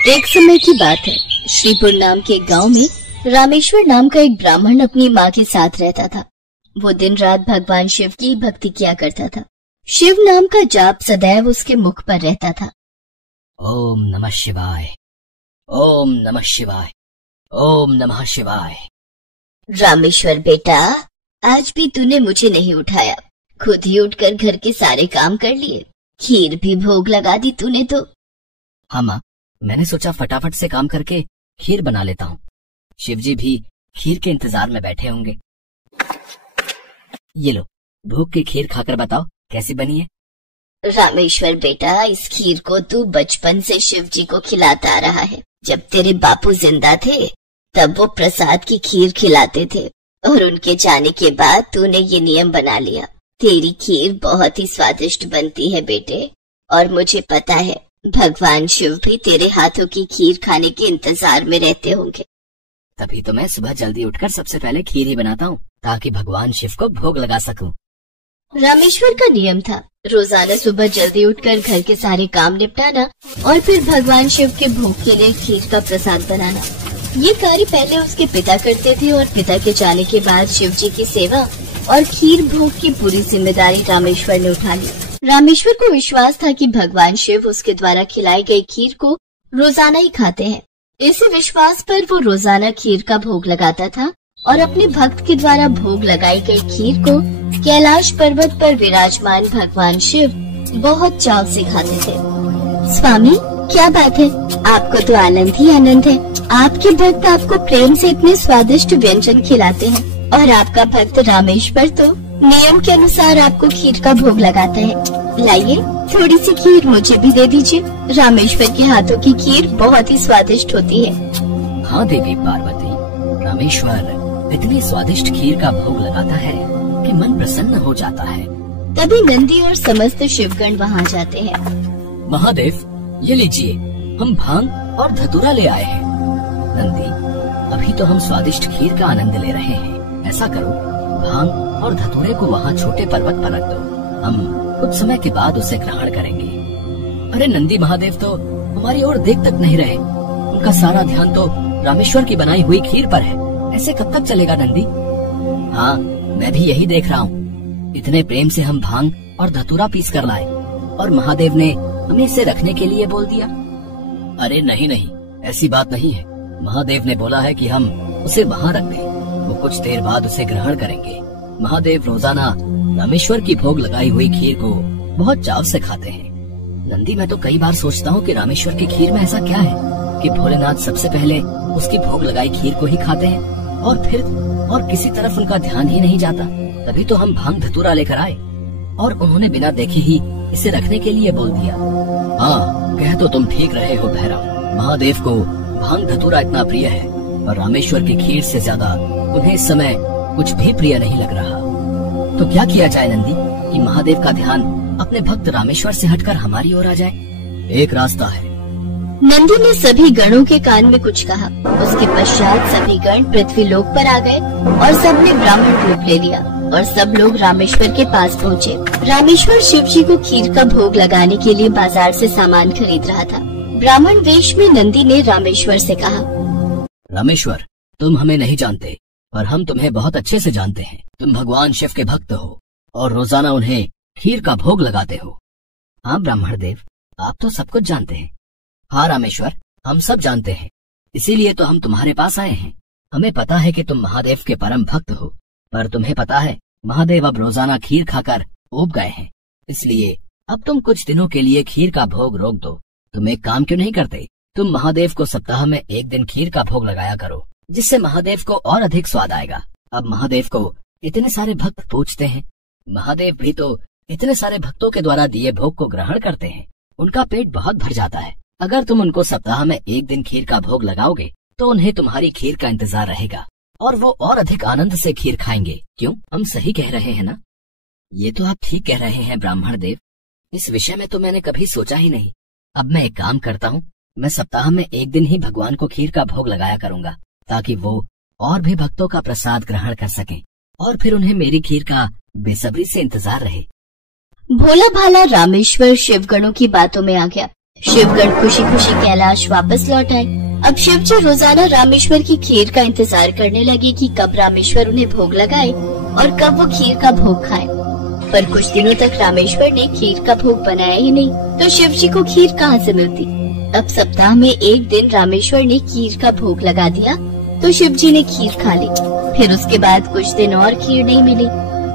एक समय की बात है। श्रीपुर नाम के गांव में रामेश्वर नाम का एक ब्राह्मण अपनी माँ के साथ रहता था। वो दिन रात भगवान शिव की भक्ति किया करता था। शिव नाम का जाप सदैव उसके मुख पर रहता था। ओम नमः शिवाय, ओम नमः शिवाय, ओम नमः शिवाय। रामेश्वर बेटा, आज भी तूने मुझे नहीं उठाया। खुद ही उठकर घर के सारे काम कर लिए, खीर भी भोग लगा दी तूने तो। हाँ माँ, मैंने सोचा फटाफट से काम करके खीर बना लेता हूँ। शिवजी भी खीर के इंतजार में बैठे होंगे। ये लो, भूख की खीर खाकर बताओ कैसी बनी है। रामेश्वर बेटा, इस खीर को तू बचपन से शिवजी को खिलाता आ रहा है। जब तेरे बापू जिंदा थे तब वो प्रसाद की खीर खिलाते थे और उनके जाने के बाद तूने ये नियम बना लिया। तेरी खीर बहुत ही स्वादिष्ट बनती है बेटे, और मुझे पता है भगवान शिव भी तेरे हाथों की खीर खाने के इंतजार में रहते होंगे। तभी तो मैं सुबह जल्दी उठकर सबसे पहले खीर ही बनाता हूँ ताकि भगवान शिव को भोग लगा सकूं। रामेश्वर का नियम था रोजाना सुबह जल्दी उठकर घर के सारे काम निपटाना और फिर भगवान शिव के भोग के लिए खीर का प्रसाद बनाना। ये कार्य पहले उसके पिता करते थे और पिता के जाने के बाद शिव जी की सेवा और खीर भोग की पूरी जिम्मेदारी रामेश्वर ने उठा ली। रामेश्वर को विश्वास था कि भगवान शिव उसके द्वारा खिलाई गई खीर को रोजाना ही खाते हैं। इसी विश्वास पर वो रोजाना खीर का भोग लगाता था और अपने भक्त के द्वारा भोग लगाई गई खीर को कैलाश पर्वत पर विराजमान भगवान शिव बहुत चाव से खाते थे। स्वामी, क्या बात है, आपको तो आनंद ही आनंद है। आपके भक्त आपको प्रेम से इतने स्वादिष्ट व्यंजन खिलाते हैं और आपका भक्त रामेश्वर तो नियम के अनुसार आपको खीर का भोग लगाता है। लाइए, थोड़ी सी खीर मुझे भी दे दीजिए। रामेश्वर के हाथों की खीर बहुत ही स्वादिष्ट होती है। हाँ देवी पार्वती, रामेश्वर इतनी स्वादिष्ट खीर का भोग लगाता है कि मन प्रसन्न हो जाता है। तभी नंदी और समस्त शिवगण वहाँ जाते हैं। महादेव, ये लीजिए, हम भांग और धतूरा ले आए हैं। नंदी, अभी तो हम स्वादिष्ट खीर का आनंद ले रहे हैं। ऐसा करो, भांग और धतूरे को वहाँ छोटे पर्वत पर रख दो। हम कुछ समय के बाद उसे ग्रहण करेंगे। अरे नंदी महादेव तो हमारी ओर देख तक नहीं रहे। उनका सारा ध्यान तो रामेश्वर की बनाई हुई खीर पर है। ऐसे कब तक चलेगा नंदी? हाँ, मैं भी यही देख रहा हूँ। इतने प्रेम से हम भांग और धतूरा पीस कर लाए और महादेव ने हमें इसे रखने के लिए बोल दिया। अरे नहीं नहीं, ऐसी बात नहीं है। महादेव ने बोला है कि हम उसे वहाँ रख दें। वो कुछ देर बाद उसे ग्रहण करेंगे। महादेव रोजाना रामेश्वर की भोग लगाई हुई खीर को बहुत चाव से खाते हैं। नंदी, मैं तो कई बार सोचता हूँ कि रामेश्वर की खीर में ऐसा क्या है कि भोलेनाथ सबसे पहले उसकी भोग लगाई खीर को ही खाते हैं और फिर और किसी तरफ उनका ध्यान ही नहीं जाता। तभी तो हम भांग धतूरा लेकर आए और उन्होंने बिना देखे ही इसे रखने के लिए बोल दिया। हाँ, कह तो तुम ठीक रहे हो भैरव। महादेव को भांग धतूरा इतना प्रिय है और रामेश्वर की खीर से ज्यादा उन्हें इस समय कुछ भी प्रिय नहीं लग रहा। तो क्या किया जाए नंदी कि महादेव का ध्यान अपने भक्त रामेश्वर से हटकर हमारी ओर आ जाए? एक रास्ता है। नंदी ने सभी गणों के कान में कुछ कहा। उसके पश्चात सभी गण पृथ्वी लोक पर आ गए और सबने ब्राह्मण रूप ले लिया और सब लोग रामेश्वर के पास पहुँचे। रामेश्वर शिव जी को खीर का भोग लगाने के लिए बाजार से सामान खरीद रहा था। ब्राह्मण वेश में नंदी ने रामेश्वर से कहा, रामेश्वर, तुम हमें नहीं जानते पर हम तुम्हें बहुत अच्छे से जानते हैं। तुम भगवान शिव के भक्त हो और रोजाना उन्हें खीर का भोग लगाते हो। हाँ ब्राह्मण देव, आप तो सब कुछ जानते हैं। हाँ रामेश्वर, हम सब जानते हैं, इसीलिए तो हम तुम्हारे पास आए हैं। हमें पता है कि तुम महादेव के परम भक्त हो, पर तुम्हें पता है महादेव अब रोजाना खीर खाकर ऊब गए हैं। इसलिए अब तुम कुछ दिनों के लिए खीर का भोग रोक दो। तुम एक काम क्यों नहीं करते? तुम महादेव को सप्ताह में एक दिन खीर का भोग लगाया करो, जिससे महादेव को और अधिक स्वाद आएगा। अब महादेव को इतने सारे भक्त पूजते हैं। महादेव भी तो इतने सारे भक्तों के द्वारा दिए भोग को ग्रहण करते हैं। उनका पेट बहुत भर जाता है। अगर तुम उनको सप्ताह में एक दिन खीर का भोग लगाओगे तो उन्हें तुम्हारी खीर का इंतजार रहेगा और वो और अधिक आनंद से खीर खाएंगे। क्यों, हम सही कह रहे हैं ना? ये तो आप ठीक कह रहे हैं ब्राह्मण देव। इस विषय में तो मैंने कभी सोचा ही नहीं। अब मैं एक काम करता हूँ, मैं सप्ताह में एक दिन ही भगवान को खीर का भोग लगाया करूंगा ताकि वो और भी भक्तों का प्रसाद ग्रहण कर सकें और फिर उन्हें मेरी खीर का बेसब्री से इंतजार रहे। भोला भाला रामेश्वर शिवगणों की बातों में आ गया। शिवगण खुशी खुशी कैलाश वापस लौट आए। अब शिवजी रोजाना रामेश्वर की खीर का इंतजार करने लगे कि कब रामेश्वर उन्हें भोग लगाए और कब वो खीर का भोग खाए। पर कुछ दिनों तक रामेश्वर ने खीर का भोग बनाया ही नहीं, तो शिवजी को खीर कहाँ से मिलती। अब सप्ताह में एक दिन रामेश्वर ने खीर का भोग लगा दिया तो शिवजी ने खीर खा ली। फिर उसके बाद कुछ दिन और खीर नहीं मिली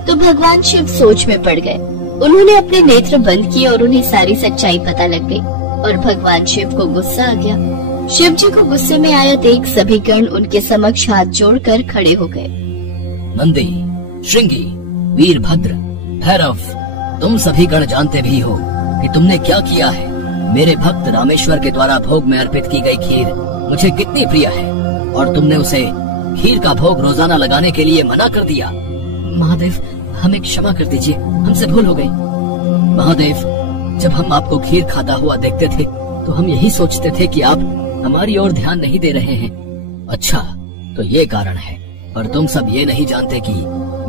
तो भगवान शिव सोच में पड़ गए। उन्होंने अपने नेत्र बंद किए और उन्हें सारी सच्चाई पता लग गई और भगवान शिव को गुस्सा आ गया। शिव जी को गुस्से में आया देख सभी गण उनके समक्ष हाथ जोड़कर खड़े हो गए। नंदी, श्रृंगी, वीरभद्र, भैरव, तुम सभी गण जानते भी हो कि तुमने क्या किया है। मेरे भक्त रामेश्वर के द्वारा भोग में अर्पित की गई खीर मुझे कितनी प्रिय है और तुमने उसे खीर का भोग रोजाना लगाने के लिए मना कर दिया। महादेव, हमें क्षमा कर दीजिए, हमसे भूल हो गई। महादेव, जब हम आपको खीर खाता हुआ देखते थे तो हम यही सोचते थे कि आप हमारी ओर ध्यान नहीं दे रहे हैं। अच्छा, तो ये कारण है। पर तुम सब ये नहीं जानते कि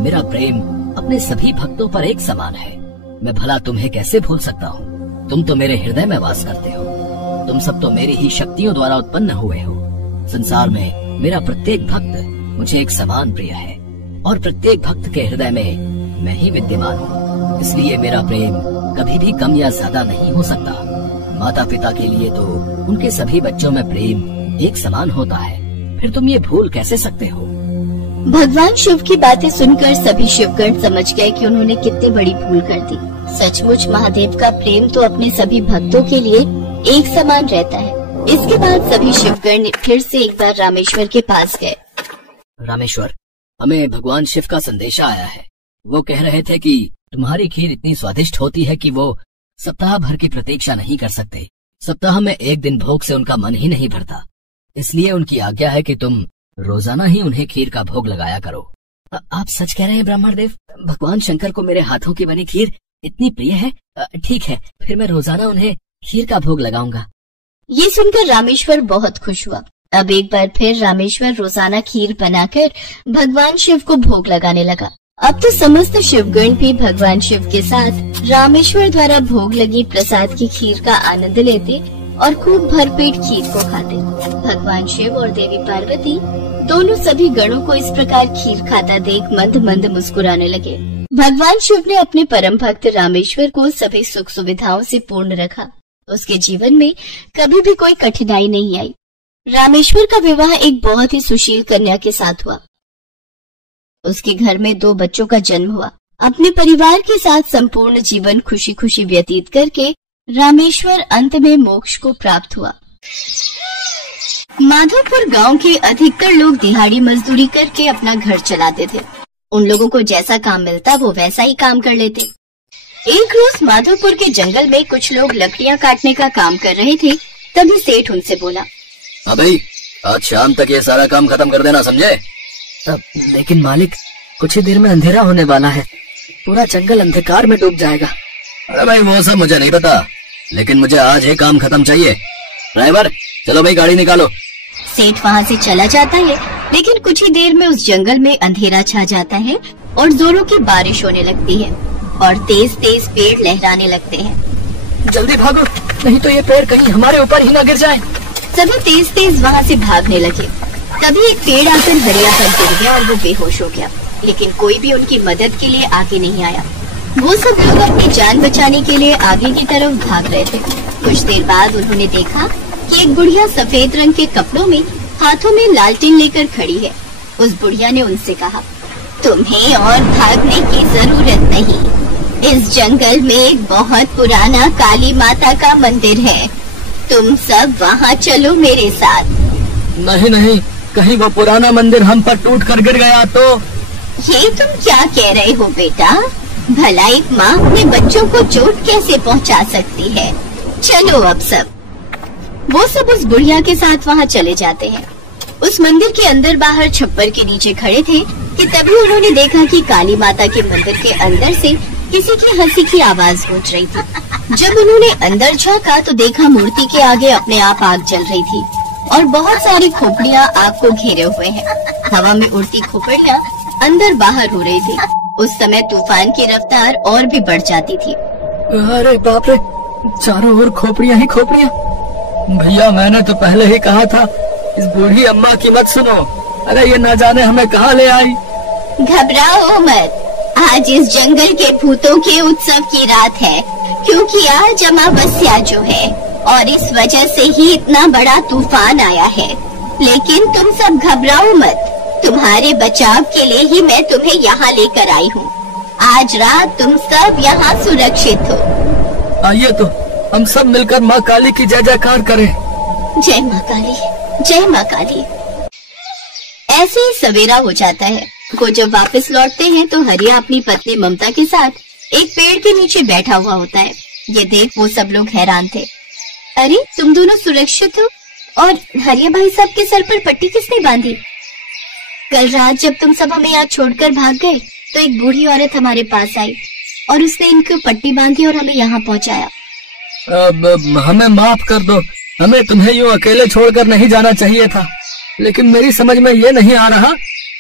मेरा प्रेम अपने सभी भक्तों पर एक समान है। मैं भला तुम्हें कैसे भूल सकता हूँ। तुम तो मेरे हृदय में वास करते हो। तुम सब तो मेरी ही शक्तियों द्वारा उत्पन्न हुए हो। संसार में मेरा प्रत्येक भक्त मुझे एक समान प्रिय है और प्रत्येक भक्त के हृदय में मैं ही विद्यमान हूँ। इसलिए मेरा प्रेम कभी भी कम या ज्यादा नहीं हो सकता। माता पिता के लिए तो उनके सभी बच्चों में प्रेम एक समान होता है। फिर तुम ये भूल कैसे सकते हो। भगवान शिव की बातें सुनकर सभी शिवगण समझ गए कि उन्होंने कितनी बड़ी भूल कर दी। सचमुच महादेव का प्रेम तो अपने सभी भक्तों के लिए एक समान रहता है। इसके बाद सभी शिवगण फिर से एक बार रामेश्वर के पास गए। रामेश्वर, हमें भगवान शिव का संदेशा आया है। वो कह रहे थे कि तुम्हारी खीर इतनी स्वादिष्ट होती है कि वो सप्ताह भर की प्रतीक्षा नहीं कर सकते। सप्ताह में एक दिन भोग से उनका मन ही नहीं भरता। इसलिए उनकी आज्ञा है कि तुम रोजाना ही उन्हें खीर का भोग लगाया करो। आप सच कह रहे हैं ब्राह्मण देव? भगवान शंकर को मेरे हाथों की बनी खीर इतनी प्रिय है? ठीक है, फिर मैं रोजाना उन्हें खीर का भोग लगाऊंगा। ये सुनकर रामेश्वर बहुत खुश हुआ। अब एक बार फिर रामेश्वर रोजाना खीर बनाकर भगवान शिव को भोग लगाने लगा। अब तो समस्त शिवगण भी भगवान शिव के साथ रामेश्वर द्वारा भोग लगी प्रसाद की खीर का आनंद लेते और खूब भरपेट खीर को खाते। भगवान शिव और देवी पार्वती दोनों सभी गणों को इस प्रकार खीर खाता देख मंद मंद मुस्कुराने लगे। भगवान शिव ने अपने परम भक्त रामेश्वर को सभी सुख सुविधाओं से पूर्ण रखा। उसके जीवन में कभी भी कोई कठिनाई नहीं आई। रामेश्वर का विवाह एक बहुत ही सुशील कन्या के साथ हुआ। उसके घर में 2 बच्चों का जन्म हुआ। अपने परिवार के साथ संपूर्ण जीवन खुशी खुशी व्यतीत करके रामेश्वर अंत में मोक्ष को प्राप्त हुआ। माधोपुर गांव के अधिकतर लोग दिहाड़ी मजदूरी करके अपना घर चलाते थे। उन लोगों को जैसा काम मिलता वो वैसा ही काम कर लेते। एक रोज माधोपुर के जंगल में कुछ लोग लकड़ियां काटने का काम कर रहे थे। तभी सेठ उनसे बोला, भाई, आज शाम तक ये सारा काम खत्म कर देना, समझे? लेकिन मालिक, कुछ ही देर में अंधेरा होने वाला है। पूरा जंगल अंधकार में डूब जाएगा। अरे भाई, वो सब मुझे नहीं पता, लेकिन मुझे आज ही काम खत्म चाहिए। ड्राइवर, चलो भाई, गाड़ी निकालो। सेठ वहाँ से चला जाता है, लेकिन कुछ ही देर में उस जंगल में अंधेरा छा जाता है और जोरों की बारिश होने लगती है और तेज तेज पेड़ लहराने लगते हैं। जल्दी भागो, नहीं तो ये पेड़ कहीं हमारे ऊपर ही न गिर जाए। सभी तेज तेज वहाँ से भागने लगे। तभी एक पेड़ आकर दरिया पर गिर गया और वो बेहोश हो गया। लेकिन कोई भी उनकी मदद के लिए आगे नहीं आया। वो सब लोग अपनी जान बचाने के लिए आगे की तरफ भाग रहे थे। कुछ देर बाद उन्होंने देखा कि एक बुढ़िया सफेद रंग के कपड़ों में हाथों में लालटेन लेकर खड़ी है। उस बुढ़िया ने उनसे कहा, तुम्हें और भागने की जरूरत नहीं। इस जंगल में एक बहुत पुराना काली माता का मंदिर है। तुम सब वहाँ चलो मेरे साथ। नहीं नहीं, कहीं वो पुराना मंदिर हम पर टूट कर गिर गया तो? ये तुम क्या कह रहे हो बेटा? भला एक माँ अपने बच्चों को चोट कैसे पहुँचा सकती है? चलो अब सब। वो सब उस बुढ़िया के साथ वहाँ चले जाते हैं। उस मंदिर के अंदर बाहर छप्पर के नीचे खड़े थे कि तभी उन्होंने देखा कि काली माता के मंदिर के अंदर से किसी की हंसी की आवाज गूंज रही थी। जब उन्होंने अंदर झांका तो देखा मूर्ति के आगे अपने आप आग जल रही थी और बहुत सारी खोपड़ियाँ आग को घेरे हुए हैं। हवा में उड़ती खोपड़ियाँ अंदर बाहर हो रही थी। उस समय तूफान की रफ्तार और भी बढ़ जाती थी। अरे बाप रे, चारों ओर खोपड़ियाँ ही खोपड़ियाँ। भैया मैंने तो पहले ही कहा था इस बूढ़ी अम्मा की मत सुनो। अरे ये ना जाने हमें कहाँ ले आई। घबराओ मत, आज इस जंगल के भूतों के उत्सव की रात है, क्योंकि आज अमावस्या जो है और इस वजह से ही इतना बड़ा तूफान आया है। लेकिन तुम सब घबराओ मत, तुम्हारे बचाव के लिए ही मैं तुम्हें यहाँ लेकर आई हूँ। आज रात तुम सब यहाँ सुरक्षित हो। आइए तो हम सब मिलकर माँ काली की जय जयकार करें। जय माँ काली, जय माँ काली। ऐसे ही सवेरा हो जाता है। वो जब वापस लौटते हैं तो हरिया अपनी पत्नी ममता के साथ एक पेड़ के नीचे बैठा हुआ होता है। ये देख वो सब लोग हैरान थे। अरे तुम दोनों सुरक्षित हो, और हरिया भाई साहब के सर पर पट्टी किसने बांधी? कल रात जब तुम सब हमें यहाँ छोड़कर भाग गए तो एक बूढ़ी औरत हमारे पास आई और उसने इनको पट्टी बांधी और हमें यहाँ पहुँचाया। अब हमें माफ कर दो, हमें तुम्हें यूँ अकेले छोड़कर नहीं जाना चाहिए था। लेकिन मेरी समझ में ये नहीं आ रहा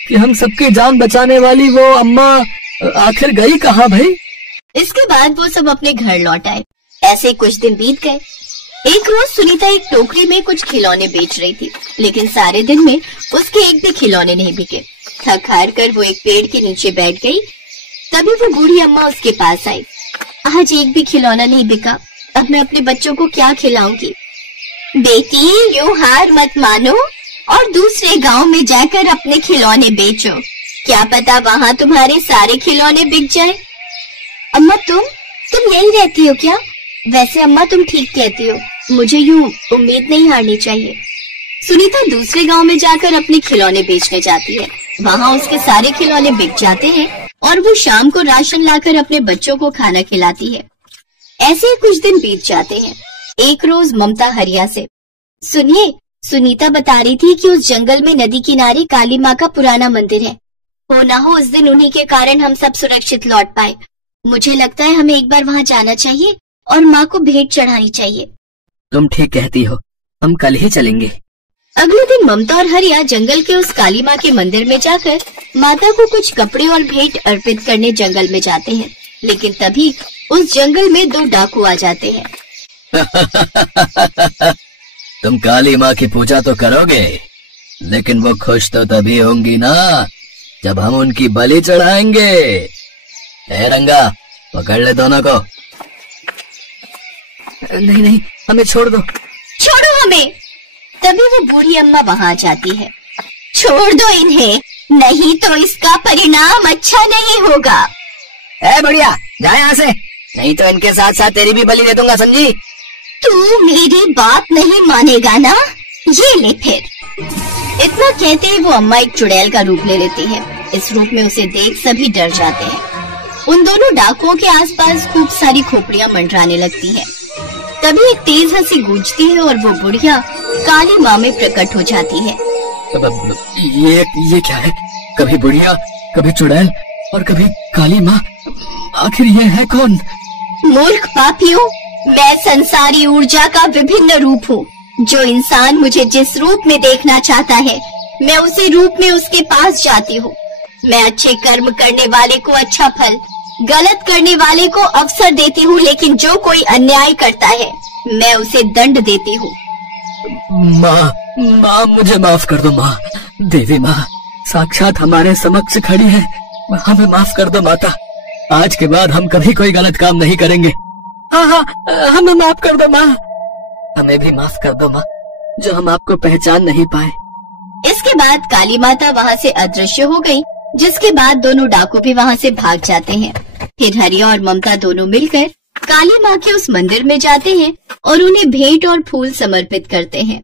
कि हम सबकी जान बचाने वाली वो अम्मा आखिर गई कहाँ भाई? इसके बाद वो सब अपने घर लौट आए। ऐसे कुछ दिन बीत गए। एक रोज सुनीता एक टोकरी में कुछ खिलौने बेच रही थी, लेकिन सारे दिन में उसके एक भी खिलौने नहीं बिके। थक हार कर वो एक पेड़ के नीचे बैठ गई। तभी वो बूढ़ी अम्मा उसके पास आई। आज एक भी खिलौना नहीं बिका, अब मैं अपने बच्चों को क्या खिलाऊंगी? बेटी यूं हार मत मानो और दूसरे गांव में जाकर अपने खिलौने बेचो, क्या पता वहाँ तुम्हारे सारे खिलौने बिक जाए। अम्मा तुम यही रहती हो क्या? वैसे अम्मा तुम ठीक कहती हो, मुझे यूं उम्मीद नहीं हारनी चाहिए। सुनीता दूसरे गांव में जाकर अपने खिलौने बेचने जाती है। वहाँ उसके सारे खिलौने बिक जाते हैं और वो शाम को राशन लाकर अपने बच्चों को खाना खिलाती है। ऐसे ही कुछ दिन बीत जाते हैं। एक रोज ममता हरिया से, सुनिए, सुनीता बता रही थी कि उस जंगल में नदी किनारे काली माँ का पुराना मंदिर है। हो ना हो उस दिन उन्हीं के कारण हम सब सुरक्षित लौट पाए। मुझे लगता है हमें एक बार वहाँ जाना चाहिए और माँ को भेंट चढ़ानी चाहिए। तुम ठीक कहती हो, हम कल ही चलेंगे। अगले दिन ममता और हरिया जंगल के उस काली माँ के मंदिर में जाकर माता को कुछ कपड़े और भेंट अर्पित करने जंगल में जाते हैं। लेकिन तभी उस जंगल में दो डाकू आ जाते हैं। तुम काली माँ की पूजा तो करोगे, लेकिन वो खुश तो तभी होंगी ना जब हम उनकी बलि चढ़ाएंगे। ए रंगा, पकड़ ले दोनों को। नहीं नहीं, हमें छोड़ दो। छोड़ो हमें। तभी वो बूढ़ी अम्मा वहाँ जाती है। छोड़ दो इन्हें, नहीं तो इसका परिणाम अच्छा नहीं होगा। ए बुढ़िया, जा यहाँ से, नहीं तो इनके साथ साथ तेरी भी बलि दे दूंगा, समझी? तू मेरी बात नहीं मानेगा ना, ये ले फिर। इतना कहते ही वो अम्मा एक चुड़ैल का रूप ले लेती है। इस रूप में उसे देख सभी डर जाते हैं। उन दोनों डाकुओं के आसपास खूब सारी खोपड़ियां मंडराने लगती हैं। तभी एक तेज हंसी गूंजती है और वो बुढ़िया काली माँ में प्रकट हो जाती है। ये क्या है? कभी बुढ़िया, कभी चुड़ैल और कभी काली माँ, आखिर ये है कौन? मूर्ख पापियों, मैं संसारी ऊर्जा का विभिन्न रूप हूँ। जो इंसान मुझे जिस रूप में देखना चाहता है, मैं उसी रूप में उसके पास जाती हूँ। मैं अच्छे कर्म करने वाले को अच्छा फल, गलत करने वाले को अवसर देती हूँ, लेकिन जो कोई अन्याय करता है मैं उसे दंड देती हूँ। माँ, मुझे माफ कर दो माँ। देवी माँ साक्षात हमारे समक्ष खड़ी है, हमें माफ कर दो माता। आज के बाद हम कभी कोई गलत काम नहीं करेंगे। हाँ, हमें माफ कर दो माँ। हमें भी माफ कर दो माँ, जो हम आपको पहचान नहीं पाए। इसके बाद काली माता वहाँ से अदृश्य हो गई, जिसके बाद दोनों डाकू भी वहाँ से भाग जाते हैं। फिर हरिया और ममता दोनों मिलकर काली माँ के उस मंदिर में जाते हैं और उन्हें भेंट और फूल समर्पित करते हैं।